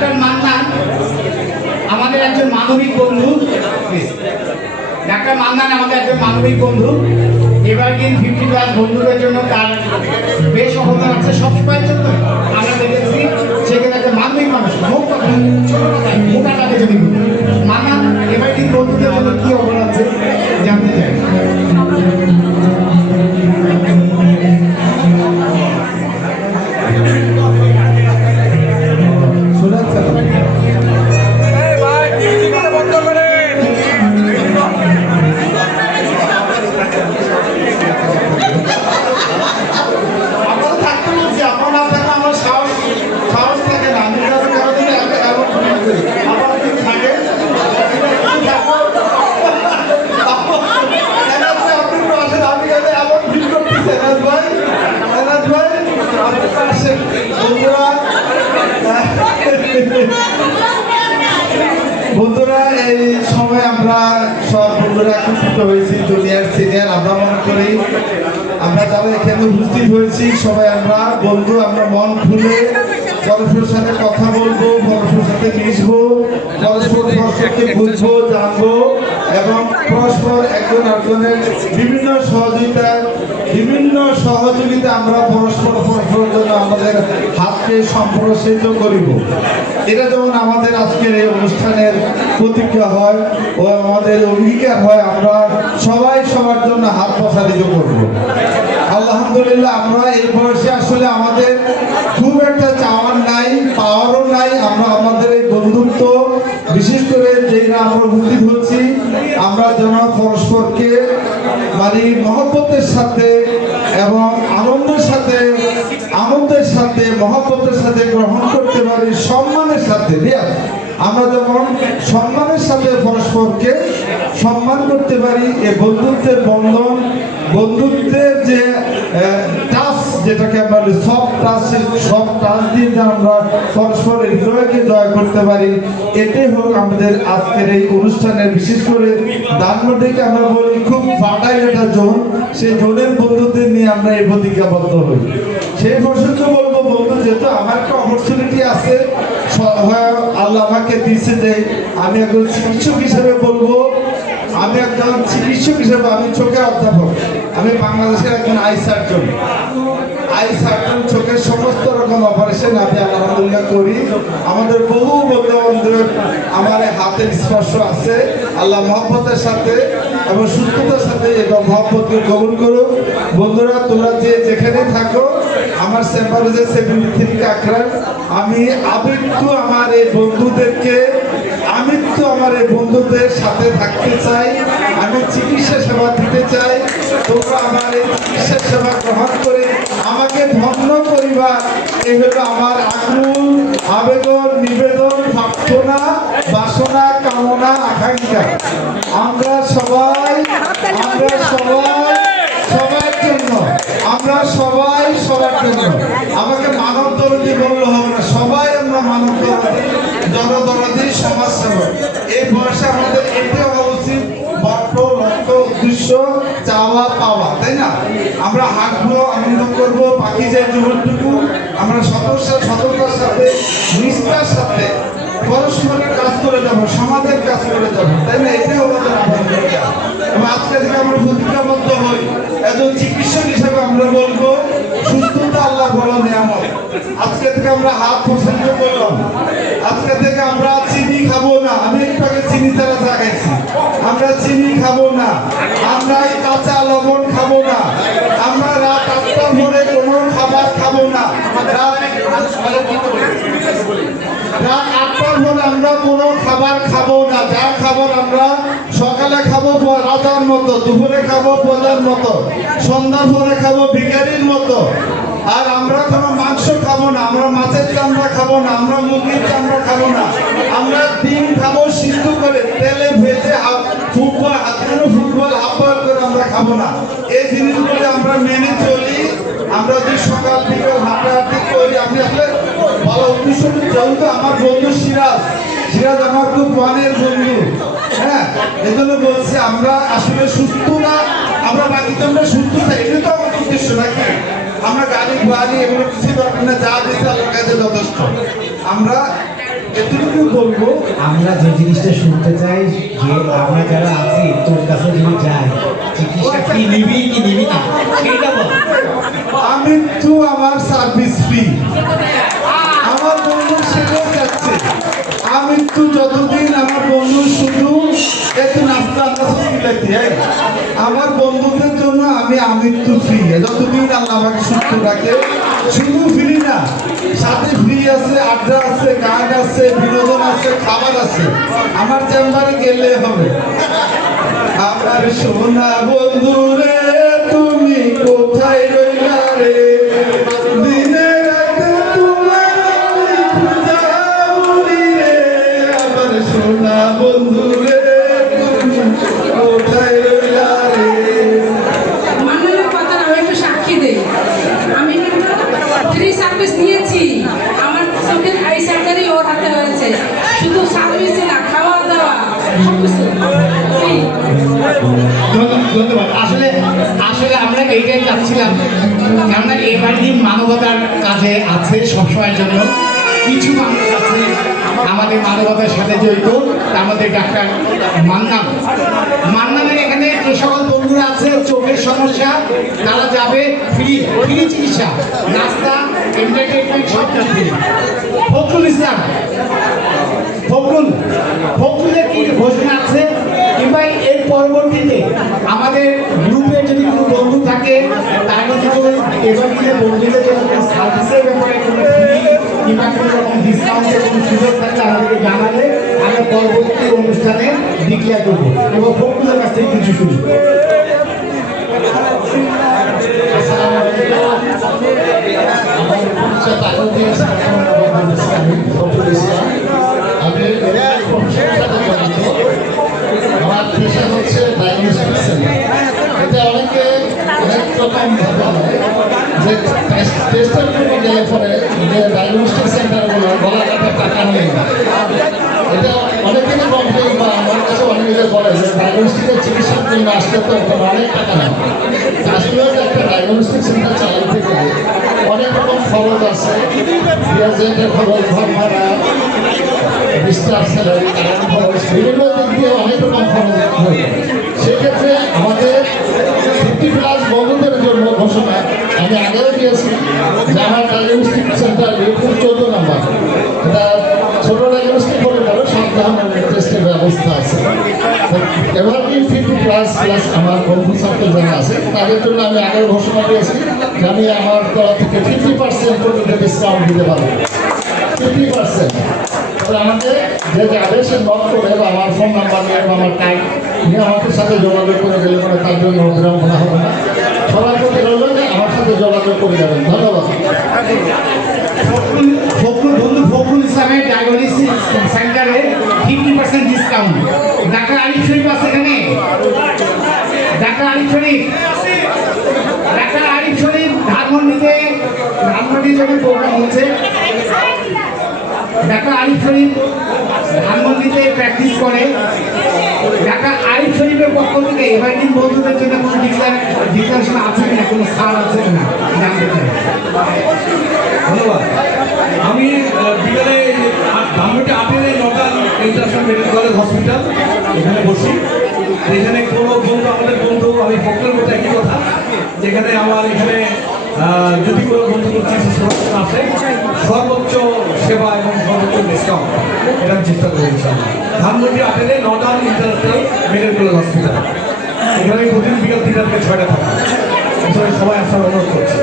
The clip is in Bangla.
ডাক্তার মান্নান আমাদের একজন মানবিক বন্ধু। ডাক্তার মান্নান আমাদের একজন মানবিক বন্ধু। এবার কিন্তু 50+ বন্ধুদের জন্য তার বেশ অবদান আছে সবসময়ের জন্য। আমরা দেখেছি সেখানে একটা মানবিক মানুষ, মুখ কথা ছোট কথা মোটাটাকে যদি মান্নান এবার কিন্তু বন্ধুদের জন্য কি অবদান আছে জানতে চাই। বন্ধুরা, এই সময় আমরা সব বন্ধুরা একত্রিত হয়েছি, জুনিয়র সিনিয়র। আমরা মনে করি আমরা যারা এখানে উপস্থিত হয়েছি সবাই আমরা বন্ধু। আমরা মন খুলে পরস্পরের সাথে কথা বলবো, পরস্পরের সাথে মিশবো, পরস্পরকে বুঝবো, জানবো এবং পরস্পর একজন আরেকজনের বিভিন্ন সহযোগিতা আমরা পরস্পরের জন্য আমাদের হাতকে সম্প্রসারিত করিব। এটা যেমন আমাদের আজকের এই অনুষ্ঠানের প্রতিজ্ঞা হয় ও আমাদের অঙ্গীকার হয়, আমরা সবাই সবার জন্য হাত প্রসারিত করব। আলহামদুলিল্লাহ, আমরা এই বয়সে আসলে আমাদের খুব একটা চাওয়ার নাই, পাওয়ারও নাই। আমরা আমাদের এই বন্ধুত্ব, বিশেষ করে যেটা আমরা উপস্থিত হচ্ছি, আমরা যেন পরস্পরকে মানে মহব্বতের সাথে এবং আনন্দের সাথে মহব্বতের সাথে গ্রহণ করতে পারি, সম্মানের সাথে। আমরা যেমন সম্মানের সাথে পরস্পরকে সম্মান করতে পারি, এই বন্ধুত্বের বন্ধন, বন্ধুত্বের যে টাচ, যেটাকে আমরা সব টাচ দিয়ে আমরা পরস্পরের হৃদয়কে জয় করতে পারি, এটাই হোক আমাদের আজকের এই অনুষ্ঠানের। বিশেষ করে ধানমন্ডিকে আমরা বলি খুব ফাটাইল একটা জোন, সেই জোনের বন্ধুদের নিয়ে আমরা এই প্রতিজ্ঞাবদ্ধ হই। সেই প্রসঙ্গে বলবো, বন্ধু যেহেতু আমার একটা অপরচুনিটি আছে, আল্লাহ আমাকে দিচ্ছে যে আমি একজন চিকিৎসক হিসেবে বলবো, আমি একজন চিকিৎসক হিসেবে, আমি চোখের অধ্যাপক, আমি বাংলাদেশের একজন আই সার্জন, চোখের সমস্ত রকম অপারেশন আমি আলহামদুলিল্লাহ করি। আমাদের বহু বন্ধু বান্ধবের আমার হাতের স্পর্শ আছে। আল্লাহ মহব্বতের সাথে এবং সুস্থতার সাথে এবং মহব্বতকে কবুল করুক। বন্ধুরা, তোমরা যেখানে থাকো, আমার চেম্বারে যে 73 কাকরান, আমি আমার এই বন্ধুদের সাথে থাকতে চাই, আমি চিকিৎসা সেবা দিতে চাই। তোমরা আমার এই চিকিৎসা সেবা গ্রহণ করে আমাকে ধন্য করিবা, এই হলো আমার আকুল আবেদন, নিবেদন, প্রার্থনা, বাসনা, কামনা, আকাঙ্ক্ষা। আমরা সবাই সবার জন্য আমাকে মানব দরদি বললে হবে না, সবাই আমরা মানব দরদি, জনদরদি, সমাজ সেবক। এই বয়সে আমাদের এটাই হওয়া উচিত, লক্ষ্য, উদ্দেশ্য, চাওয়া পাওয়া, তাই না? আমরা হাঁটবো, আনন্দ করবো, বাকি যে জীবনটুকু আমরা সতর্কতার সাথে, নিষ্ঠার সাথে পরস্পরের কাজ করে যাবো, সমাজের কাজ করে যাবো, তাই না? এটাই আমাদের আহ্বান। আজকে থেকে আমরা প্রতিজ্ঞাবদ্ধ হই, একজন চিকিৎসক হিসেবে আমরা বলবো, সুস্থতা আল্লাহ বড় নিয়ামত। আজকে থেকে আমরা হাত প্রসারিত করলাম, আজকে থেকে আমরা চিনি খাবো না। আমি একটু আগে চিনি ছাড়া চা খাইছি, আমরা চিনি খাবো না, আমরা কাঁচা লবণ খাবো না, আমরা রাত 8টার পরে কোনো খাবার খাবো না, রাত 8টার পরে আমরা কোনো খাবার খাবো না। যা খাবার আমরা সকালে খাবো রাজার মতো, দুপুরে খাবো প্রজার মতো, সন্ধ্যার পরে খাবো ভিখারির মতো। আর আমরা কোনো মাংস খাবো না, আমরা মাছের চামড়া খাবো না, আমরা মুরগির চামড়া খাবো না, আমরা ডিম খাবো সিদ্ধ করে, তেলে ভেজে ফুটবল হাফ বয়েল করে আমরা খাবো না। এই জিনিসগুলো আমরা মেনে চলি। আমরা যদি সকাল বিকাল হাঁটাহাঁটি করি, আমি আসলে ভালো উদ্দেশ্য, যেহেতু আমার বন্ধু সিরাজ আমার খুব প্রাণের বন্ধু, হ্যাঁ, এজন্য বলছি আমরা আসলে সুস্থ না, আমরা বাকি তোমরা সুস্থ থাকি, এটা তো আমার উদ্দেশ্য নাকি? আমরা গাড়ি এগুলো কিছু দরকার না, যা দিচ্ছে আল্লাহর কাছে যথেষ্ট। আমরা এতটুকু বলবো। আমরা যে জিনিসটা শুনতে চাই যে আমরা যারা আছি তোর কাছে যদি যাই চিকিৎসা কি নিবি কি নিবি না সেইটা বল। আমি তো আমার সার্ভিস ফ্রি, আমার বন্ধু সেটাও চাচ্ছে। আমি তো যতদিন আমার বন্ধু শুধু একটু নাস্তা আমার বন্ধুদের জন্য আমি তো ফ্রি, যতদিন আল্লাহ আমাকে সুস্থ রাখে। শুধু ফ্রি না, সাথে ফ্রি আছে, আড্ডা আছে, গান আছে, বিনোদন আছে, খাবার আছে। আমার চেম্বারে গেলে হবে। আমার সোনা বন্ধু রে তুমি কোথায় রইলা রে, দিনে রাতে তোমার আমি খুঁজা মরি রে। আমার সোনা বন্ধু রে তুমি কোথায় রইলা রে। মান্নানের কথা আমি একটু সাক্ষী দেই। আমি কিন্তু ফ্রি সার্ভিস নিয়েছি, আমার চোখের আই সার্জারি ওর হাতে হয়েছে। শুধু সার্ভিসই না, খাওয়া দাওয়া সবকিছু ফ্রি। ধন্যবাদ। আসলে আসলে আমরা এইটাই চাচ্ছিলাম, কেননা এবারই মানবতার কাজে আছে সবসময়ের জন্য। কিছু মানুষ আছে আমাদের মানবতার সাথে জড়িত, আমাদের ডাক্তার মান্নানের এখানে যে সকল বন্ধুরা আছে চোখের সমস্যা তারা যাবে ফ্রি ফ্রি চিকিৎসা, নাস্তা, এন্টারটেনমেন্ট সব কিছু ফ্রি। ফখরুল ইসলাম, ফখরুলের কি ঘোষণা আছে কিংবা এর পরবর্তীতে আমাদের গ্রুপে যদি কোনো বন্ধু থাকে তার মধ্যে কোনো এবার দিলে বন্ধুদের জন্য কোনো সার্ভিসের ব্যাপারে কোনো ফ্রি কিংবা কোনো রকম ডিসকাউন্টের কোনো সুযোগ থাকলে আমাদেরকে জানালে আমরা পরবর্তী অনুষ্ঠানে ডিক্লেয়ার করবো এবং ফখরুলের কাছ থেকে কিছু শুনি। আমার পেশা হচ্ছে ডায়াগনস্টিক সেন্টার। এটা অনেকে অনেক রকম যে টেস্টের জন্য গেলে পরে যে ডায়াগনস্টিক সেন্টারগুলো গলা কাটা টাকা নেই, এটা অনেকেরই কমপ্লেন বা আমার কাছে অনেকে বলে যে ডায়াগনস্টিকের চিকিৎসার জন্য আসতে তো অনেক টাকা নেয়। আসলে একটা ডায়াগনস্টিক সেন্টার চালাতে গেলে অনেক রকম খরচ আছে, রিয়াজেন্টের খরচ, ঘর ভাড়া, বিস্তার স্যালারি, খরচ, বিভিন্ন দিক দিয়ে অনেক রকম খরচ হয়। সেক্ষেত্রে আমাদের 50+ বন্ধুদের জন্য ঘোষণা আমি আগেও দিয়েছি যে আমার ডায়াগনস্টিক সেন্টার মিরপুর 14 নম্বর, এটা ছোটো ডায়াগনস্টিক হলে পরে সব ধরনের টেস্টের ব্যবস্থা আছে। এবার 50++ আমার বন্ধু সার্কেল যারা আছে তাদের জন্য আমি আগেও ঘোষণা দিয়েছি যে আমি আমার তরফ থেকে 50% পর্যন্ত ডিসকাউন্ট দিতে পারবো। 50%। তবে আমাকে যে যাবে সে নক করে বা আমার ফোন নাম্বার নিয়ে বা আমার টাইম নিয়ে আমাদের সাথে যোগাযোগ করে গেলে পরে তার জন্য বিড়ম্বনা হবে না। সবার প্রতি রইল যে আমার সাথে যোগাযোগ করে যাবেন। ধন্যবাদ। ফখরুল ইসলামের ডায়াগনস্টিক সেন্টারে 50% ডিসকাউন্ট। ডাক্তার আরিফ শরীফ আছে এখানে, ডাক্তার আরিফ শরীফ ধানমন্ডিতে যখন প্রোগ্রাম হচ্ছে, ডাক্তার আরিফ শরীফ ধানমন্ডিতে প্র্যাকটিস করে। ডাক্তার আরিফ শরীফের পক্ষ থেকে এবার দিন বন্ধুদের জন্য কোনো ডিক্লারেশন আছে কিনা, কোনো ছাড় আছে কিনা জানতে চাই। ধন্যবাদ। আমি বিকালে Dhanmondi 8 local international medical college hospital এখানে বসি। এখানে কোনো বন্ধু, আমাদের বন্ধু, আমি ফখরুলের মতো একই কথা, যেখানে আমার এখানে যদি কোনো বন্ধু চিকিৎসা আসে সর্বোচ্চ সেবা এবং সর্বোচ্চ ডিসকাউন্ট এটা আমি চেষ্টা করি ইনশাআল্লাহ। Dhanmondi 8 Northern international medical college hospital, এখানে প্রতিদিন বিকাল 3টা থেকে 6টা থাকে। সবাই আসার অনুরোধ করছি।